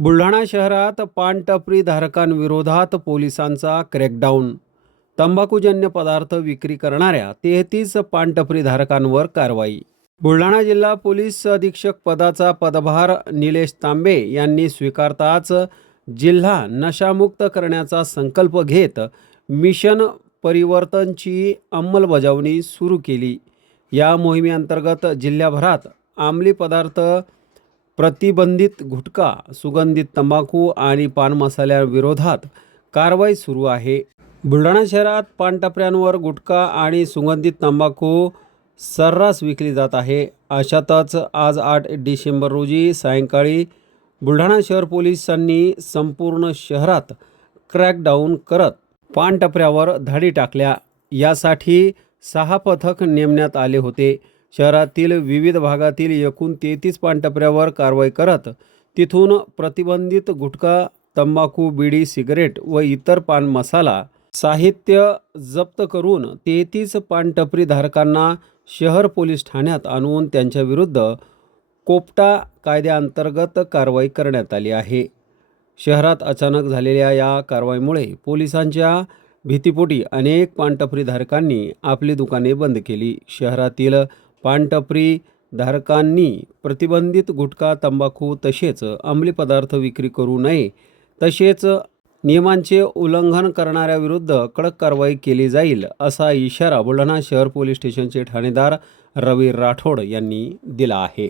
बुलढाणा शहरात पानटपरी धारकांविरोधात पोलिसांचा क्रॅकडाऊन. तंबाखूजन्य पदार्थ विक्री करणाऱ्या तेहतीस पानटपरी धारकांवर कारवाई. बुलढाणा जिल्हा पोलीस अधीक्षक पदाचा पदभार निलेश तांबे यांनी स्वीकारताच जिल्हा नशामुक्त करण्याचा संकल्प घेत मिशन परिवर्तनची अंमलबजावणी सुरू केली. या मोहिमेअंतर्गत जिल्ह्याभरात अंमली पदार्थ प्रतिबंधित गुटखा सुगंधित तंबाखू आणि पान मसाल्याविरोधात कारवाई सुरू आहे. बुलढाणा शहरात पानटपऱ्यांवर गुटखा आणि सुगंधित तंबाखू सर्रास विकली जात आहे. अशातच आज आठ डिसेंबर रोजी सायंकाळी बुलढाणा शहर पोलिसांनी संपूर्ण शहरात क्रॅकडाऊन करत पानटपऱ्यावर धाडी टाकल्या. यासाठी सहा पथक नेमण्यात आले होते. शहरातील विविध भागातील एकूण तेहतीस पानटपऱ्यावर कारवाई करत तिथून प्रतिबंधित गुटखा तंबाखू बिडी सिगरेट व इतर पान मसाला साहित्य जप्त करून तेहतीस पानटपरी धारकांना शहर पोलीस ठाण्यात आणून त्यांच्याविरुद्ध कोपटा कायद्याअंतर्गत कारवाई करण्यात आली आहे. शहरात अचानक झालेल्या या कारवाईमुळे पोलिसांच्या भीतीपोटी अनेक पानटपरी धारकांनी आपली दुकाने बंद केली. शहरातील पानटपरी धारकांनी प्रतिबंधित गुटखा तंबाखू तसेच अंमली पदार्थ विक्री करू नये. तसेच नियमांचे उल्लंघन करणाऱ्याविरुद्ध कडक कारवाई केली जाईल असा इशारा बुलढाणा शहर पोलीस स्टेशनचे ठाणेदार रवी राठोड यांनी दिला आहे.